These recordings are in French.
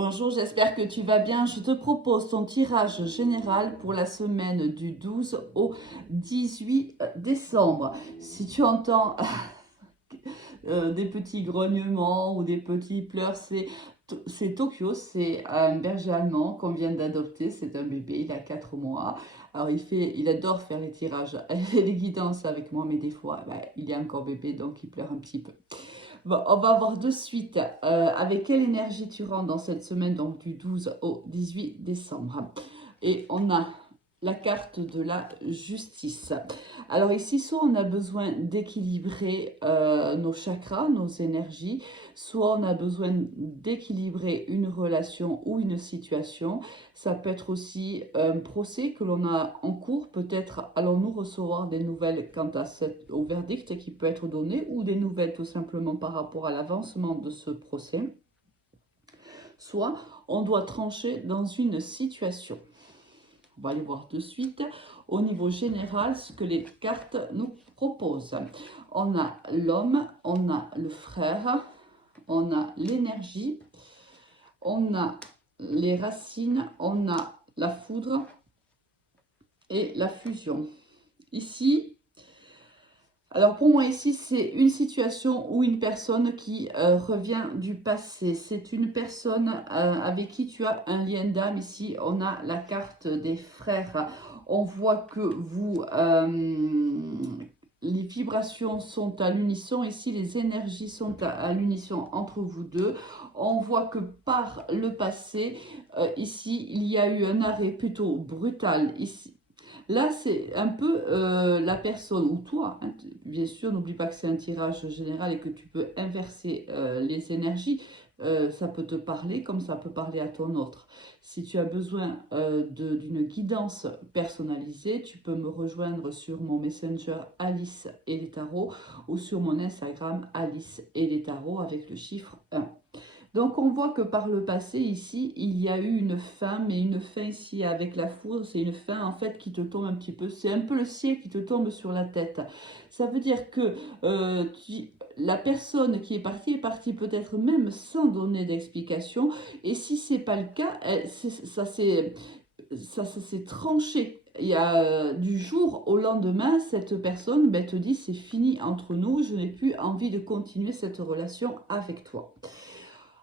Bonjour, j'espère que tu vas bien. Je te propose ton tirage général pour la semaine du 12 au 18 décembre. Si tu entends des petits grognements ou des petits pleurs, c'est Tokyo, c'est un berger allemand qu'on vient d'adopter. C'est un bébé, il a 4 mois. Alors il adore faire les tirages et les guidances avec moi, mais des fois, il est encore bébé, donc il pleure un petit peu. Bon, on va voir de suite avec quelle énergie tu rentres dans cette semaine, donc du 12 au 18 décembre. Et on a la carte de la justice. Alors ici, soit on a besoin d'équilibrer nos chakras, nos énergies, soit on a besoin d'équilibrer une relation ou une situation. Ça peut être aussi un procès que l'on a en cours. Peut-être allons-nous recevoir des nouvelles quant au verdict qui peut être donné ou des nouvelles tout simplement par rapport à l'avancement de ce procès. Soit on doit trancher dans une situation. On va aller voir de suite au niveau général ce que les cartes nous proposent. On a l'homme, on a le frère, on a l'énergie, on a les racines, on a la foudre et la fusion. Ici, alors pour moi ici, c'est une situation ou une personne qui revient du passé. C'est une personne avec qui tu as un lien d'âme. Ici, on a la carte des frères. On voit que les vibrations sont à l'unisson. Ici, les énergies sont à l'unisson entre vous deux. On voit que par le passé, ici, il y a eu un arrêt plutôt brutal. Ici, là, c'est un peu la personne, ou toi, hein, bien sûr, n'oublie pas que c'est un tirage général et que tu peux inverser les énergies. Ça peut te parler comme ça peut parler à ton autre. Si tu as besoin d'une guidance personnalisée, tu peux me rejoindre sur mon Messenger Alice et les tarots ou sur mon Instagram Alice et les tarots avec le chiffre 1. Donc on voit que par le passé ici, il y a eu une fin, mais une fin ici avec la foudre, c'est une fin en fait qui te tombe un petit peu, c'est un peu le ciel qui te tombe sur la tête. Ça veut dire que la personne qui est partie peut-être même sans donner d'explication, et si c'est pas le cas, ça s'est tranché. Il y a du jour au lendemain, cette personne te dit c'est fini entre nous, je n'ai plus envie de continuer cette relation avec toi.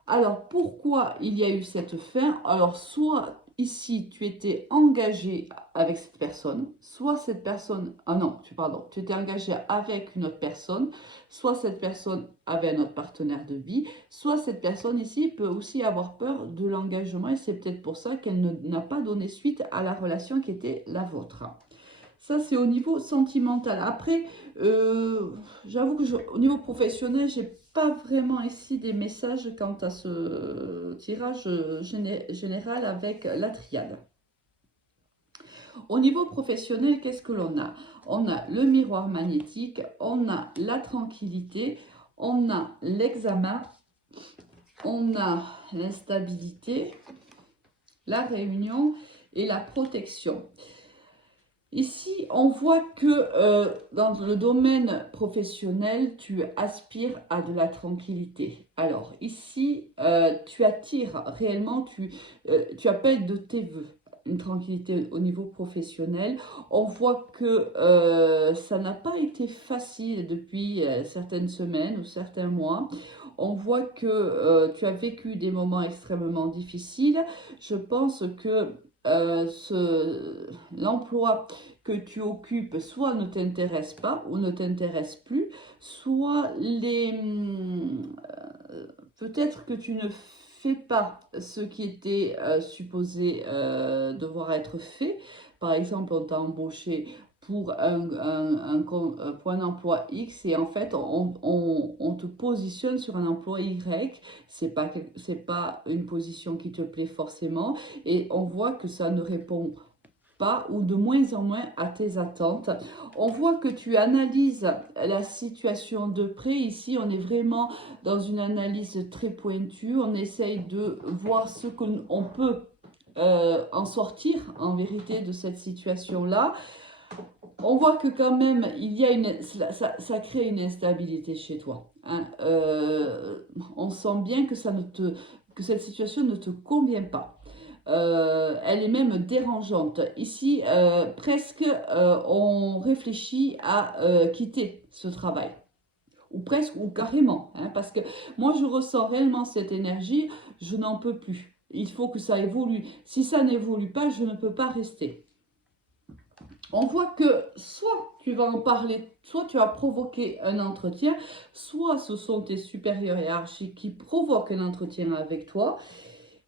Alors, pourquoi il y a eu cette fin? Alors, soit ici, tu étais engagé avec cette personne, soit cette personne... Ah non, pardon, tu étais engagé avec une autre personne, soit cette personne avait un autre partenaire de vie, soit cette personne ici peut aussi avoir peur de l'engagement et c'est peut-être pour ça qu'elle n'a pas donné suite à la relation qui était la vôtre. Ça, c'est au niveau sentimental. Après, j'avoue que au niveau professionnel, j'ai pas vraiment ici des messages quant à ce tirage général avec la triade. Au niveau professionnel, qu'est-ce que l'on a? On a le miroir magnétique, on a la tranquillité, on a l'examen, on a l'instabilité, la réunion et la protection. Ici, on voit que dans le domaine professionnel, tu aspires à de la tranquillité. Alors ici, tu attires réellement, tu appelles de tes voeux une tranquillité au niveau professionnel. On voit que ça n'a pas été facile depuis certaines semaines ou certains mois. On voit que tu as vécu des moments extrêmement difficiles. Je pense que l'emploi que tu occupes soit ne t'intéresse pas ou ne t'intéresse plus, soit peut-être que tu ne fais pas ce qui était supposé devoir être fait. Par exemple, on t'a embauché pour pour un emploi X et en fait on te positionne sur un emploi Y. C'est pas une position qui te plaît forcément et on voit que ça ne répond pas ou de moins en moins à tes attentes. On voit que tu analyses la situation de près. Ici, on est vraiment dans une analyse très pointue. On essaye de voir ce qu'on peut en sortir en vérité de cette situation-là. On voit que quand même, ça crée une instabilité chez toi. Hein. On sent bien que ça ne te que cette situation ne te convient pas. Elle est même dérangeante. Ici, presque, on réfléchit à quitter ce travail. Ou presque, ou carrément. Hein, parce que moi, je ressens réellement cette énergie, je n'en peux plus. Il faut que ça évolue. Si ça n'évolue pas, je ne peux pas rester. On voit que soit tu vas en parler, soit tu as provoqué un entretien, soit ce sont tes supérieurs hiérarchiques qui provoquent un entretien avec toi.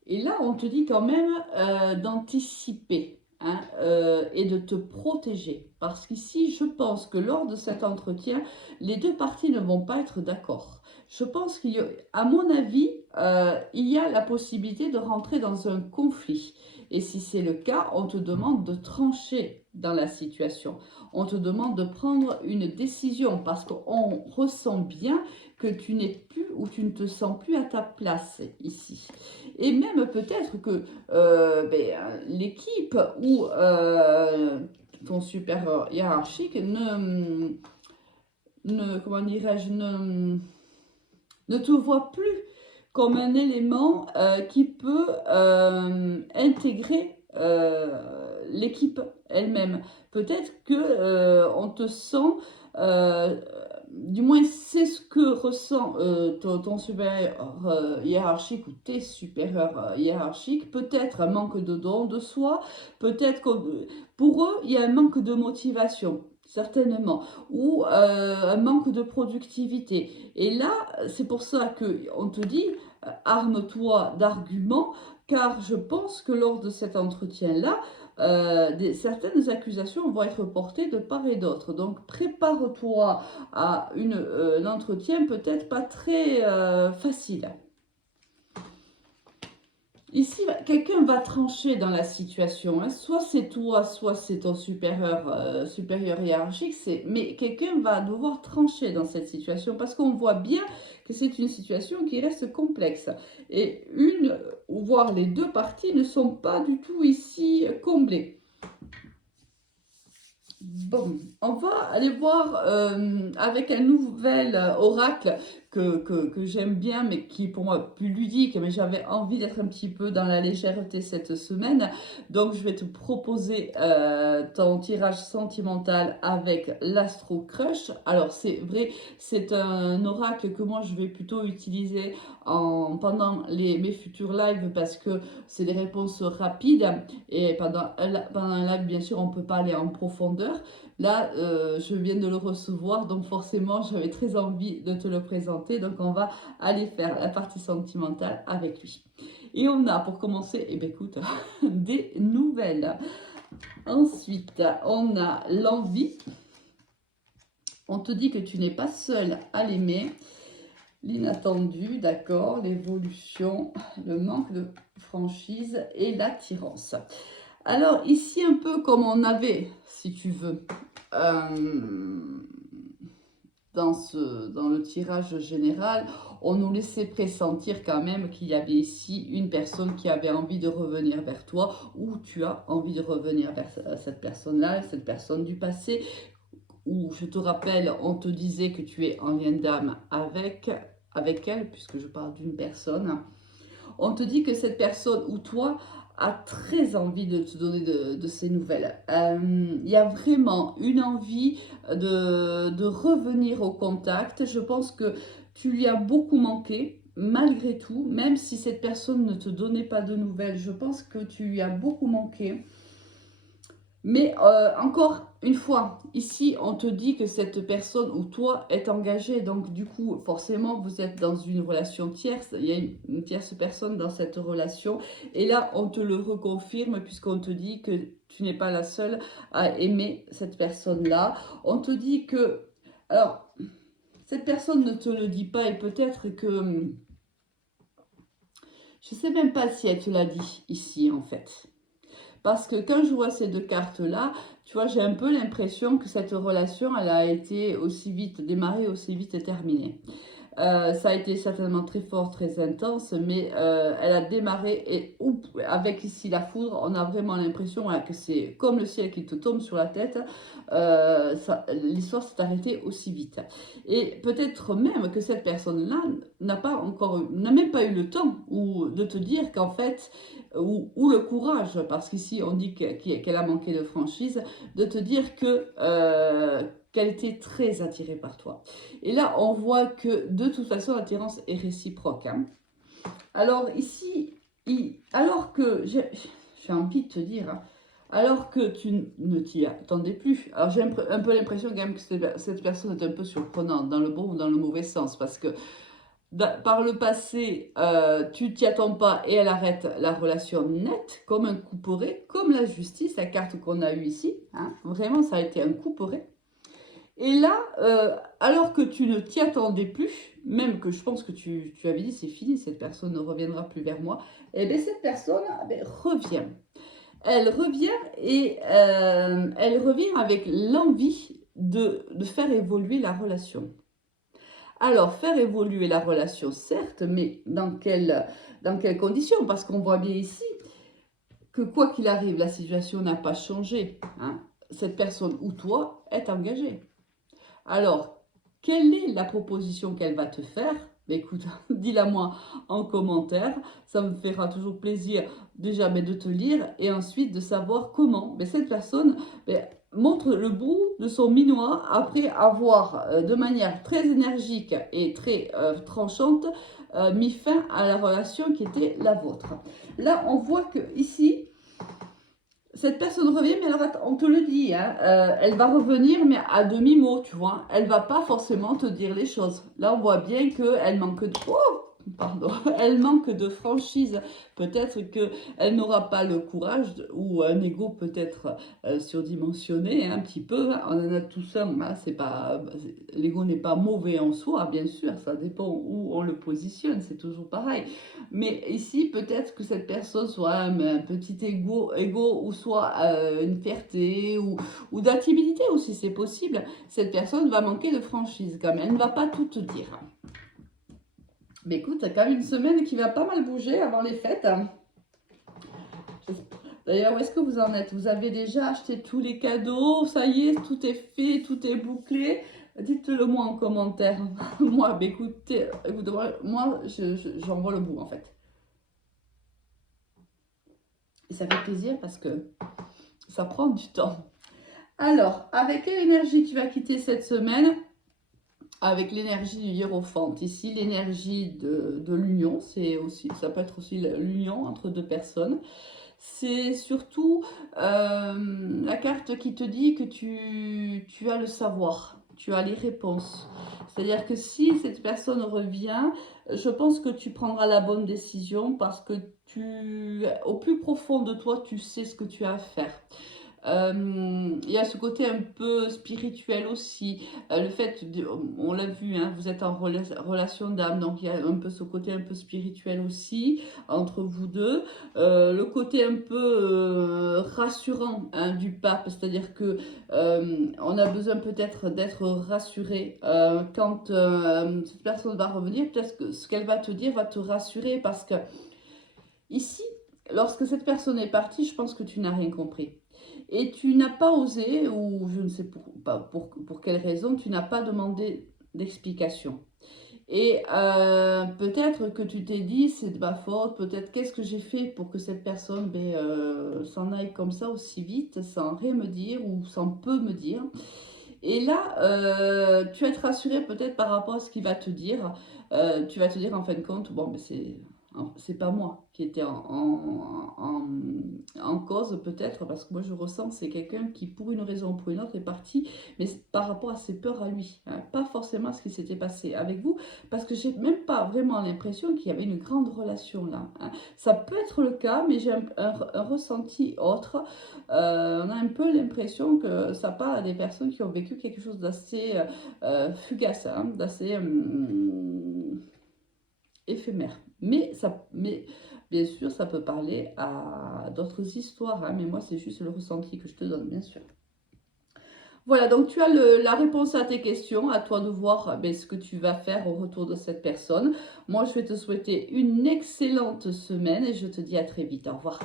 Et là, on te dit quand même d'anticiper, hein, et de te protéger. Parce qu'ici, je pense que lors de cet entretien, les deux parties ne vont pas être d'accord. Je pense qu'il y a, à mon avis, il y a la possibilité de rentrer dans un conflit. Et si c'est le cas, on te demande de trancher dans la situation. On te demande de prendre une décision parce qu'on ressent bien que tu n'es plus ou tu ne te sens plus à ta place ici. Et même peut-être que l'équipe ou ton supérieur hiérarchique comment dirais-je, ne te voit plus comme un élément qui peut intégrer l'équipe elle-même. Peut-être que on te sent, du moins c'est ce que ressent ton supérieur hiérarchique ou tes supérieurs hiérarchiques, peut-être un manque de don de soi, peut-être que pour eux il y a un manque de motivation. Certainement, ou un manque de productivité. Et là, c'est pour ça qu'on te dit, arme-toi d'arguments, car je pense que lors de cet entretien-là, certaines accusations vont être portées de part et d'autre. Donc, prépare-toi à un entretien peut-être pas très facile. Ici, quelqu'un va trancher dans la situation. Hein. Soit c'est toi, soit c'est ton supérieur hiérarchique. Mais quelqu'un va devoir trancher dans cette situation parce qu'on voit bien que c'est une situation qui reste complexe. Et une, ou voire les deux parties ne sont pas du tout ici comblées. Bon, on va aller voir avec un nouvel oracle que j'aime bien, mais qui est pour moi plus ludique, mais j'avais envie d'être un petit peu dans la légèreté cette semaine. Donc, je vais te proposer ton tirage sentimental avec l'Astro Crush. Alors, c'est vrai, c'est un oracle que moi, je vais plutôt utiliser pendant mes futurs lives parce que c'est des réponses rapides. Et pendant un live, bien sûr, on ne peut pas aller en profondeur. Là, je viens de le recevoir, donc forcément, j'avais très envie de te le présenter. Donc, on va aller faire la partie sentimentale avec lui. Et on a, pour commencer, eh bien, écoute, des nouvelles. Ensuite, on a l'envie. On te dit que tu n'es pas seul à l'aimer. L'inattendu, d'accord, l'évolution, le manque de franchise et l'attirance. Alors ici, un peu comme on avait, si tu veux, dans le tirage général, on nous laissait pressentir quand même qu'il y avait ici une personne qui avait envie de revenir vers toi ou tu as envie de revenir vers cette personne-là, cette personne du passé, où je te rappelle, on te disait que tu es en lien d'âme avec elle, puisque je parle d'une personne. On te dit que cette personne ou toi a très envie de te donner de ces nouvelles. Il y a vraiment une envie de revenir au contact. Je pense que tu lui as beaucoup manqué, malgré tout, même si cette personne ne te donnait pas de nouvelles. Je pense que tu lui as beaucoup manqué. Mais encore une fois, ici, on te dit que cette personne ou toi est engagée. Donc, du coup, forcément, vous êtes dans une relation tierce. Il y a une tierce personne dans cette relation. Et là, on te le reconfirme puisqu'on te dit que tu n'es pas la seule à aimer cette personne-là. On te dit que... Alors, cette personne ne te le dit pas et peut-être que... Je ne sais même pas si elle te l'a dit ici, en fait. Parce que quand je vois ces deux cartes-là, tu vois, j'ai un peu l'impression que cette relation, elle a été aussi vite démarrée, aussi vite terminée. Ça a été certainement très fort, très intense, mais elle a démarré et avec ici la foudre, on a vraiment l'impression voilà, que c'est comme le ciel qui te tombe sur la tête. L'histoire s'est arrêtée aussi vite. Et peut-être même que cette personne-là n'a même pas eu le temps de te dire qu'en fait, ou le courage, parce qu'ici on dit qu'elle a manqué de franchise, de te dire qu'elle était très attirée par toi. Et là, on voit que de toute façon, l'attirance est réciproque. Hein. Alors ici, alors que j'ai envie de te dire, hein, alors que tu ne t'y attendais plus. Alors j'ai un peu l'impression quand même que cette personne est un peu surprenante, dans le bon ou dans le mauvais sens, parce que par le passé, tu t'y attends pas et elle arrête la relation nette, comme un couperet, comme la justice, la carte qu'on a eue ici. Hein. Vraiment, ça a été un couperet. Et là, alors que tu ne t'y attendais plus, même que je pense que tu avais dit c'est fini, cette personne ne reviendra plus vers moi, et bien cette personne revient. Elle revient et elle revient avec l'envie de faire évoluer la relation. Alors, faire évoluer la relation, certes, mais dans quelles conditions? Parce qu'on voit bien ici que quoi qu'il arrive, la situation n'a pas changé. Hein. Cette personne ou toi est engagée. Alors, quelle est la proposition qu'elle va te faire? Écoute, dis-la moi en commentaire. Ça me fera toujours plaisir déjà de te lire et ensuite de savoir comment cette personne montre le bout de son minois après avoir de manière très énergique et très tranchante mis fin à la relation qui était la vôtre. Là, on voit que ici, cette personne revient, mais alors on te le dit, hein, elle va revenir, mais à demi-mot, tu vois. Elle va pas forcément te dire les choses. Là, on voit bien qu'elle manque de... Oh, pardon, elle manque de franchise. Peut-être qu'elle n'aura pas le courage ou un ego peut-être surdimensionné un petit peu. Hein. On en a tous un. Hein, l'ego n'est pas mauvais en soi, bien sûr. Ça dépend où on le positionne. C'est toujours pareil. Mais ici, peut-être que cette personne soit un petit ego ou soit une fierté ou d'intimidité aussi, c'est possible. Cette personne va manquer de franchise quand même. Elle ne va pas tout te dire. Mais écoute, t'as quand même une semaine qui va pas mal bouger avant les fêtes. D'ailleurs, où est-ce que vous en êtes? Vous avez déjà acheté tous les cadeaux? Ça y est, tout est fait, tout est bouclé? Dites-le moi en commentaire. Moi, écoutez, moi, j'en vois le bout en fait. Et ça fait plaisir parce que ça prend du temps. Alors, avec quelle énergie tu vas quitter cette semaine? Avec l'énergie du hiérophant. Ici, l'énergie de l'union, ça peut être aussi l'union entre deux personnes. C'est surtout la carte qui te dit que tu as le savoir, tu as les réponses. C'est-à-dire que si cette personne revient, je pense que tu prendras la bonne décision parce que au plus profond de toi, tu sais ce que tu as à faire. Il y a ce côté un peu spirituel aussi. Le fait, on l'a vu, hein, vous êtes en relation d'âme, donc il y a un peu ce côté un peu spirituel aussi entre vous deux. Le côté un peu rassurant hein, du pape, c'est-à-dire que on a besoin peut-être d'être rassuré quand cette personne va revenir. Peut-être que ce qu'elle va te dire va te rassurer parce que ici, lorsque cette personne est partie, je pense que tu n'as rien compris. Et tu n'as pas osé, ou je ne sais pas pour quelle raison, tu n'as pas demandé d'explication. Et peut-être que tu t'es dit, c'est de ma faute, peut-être qu'est-ce que j'ai fait pour que cette personne s'en aille comme ça aussi vite, sans rien me dire ou sans peu me dire. Et là, tu vas être rassuré peut-être par rapport à ce qu'il va te dire. Tu vas te dire en fin de compte, bon, mais c'est pas moi qui était en cause peut-être, parce que moi je ressens que c'est quelqu'un qui pour une raison ou pour une autre est parti, mais par rapport à ses peurs à lui, hein, pas forcément à ce qui s'était passé avec vous, parce que j'ai même pas vraiment l'impression qu'il y avait une grande relation là. Hein. Ça peut être le cas, mais j'ai un ressenti autre. On a un peu l'impression que ça parle à des personnes qui ont vécu quelque chose d'assez fugace, hein, d'assez éphémère. Mais bien sûr, ça peut parler à d'autres histoires. Hein, mais moi, c'est juste le ressenti que je te donne, bien sûr. Voilà, donc tu as la réponse à tes questions, à toi de voir ben, ce que tu vas faire au retour de cette personne. Moi, je vais te souhaiter une excellente semaine et je te dis à très vite. Au revoir.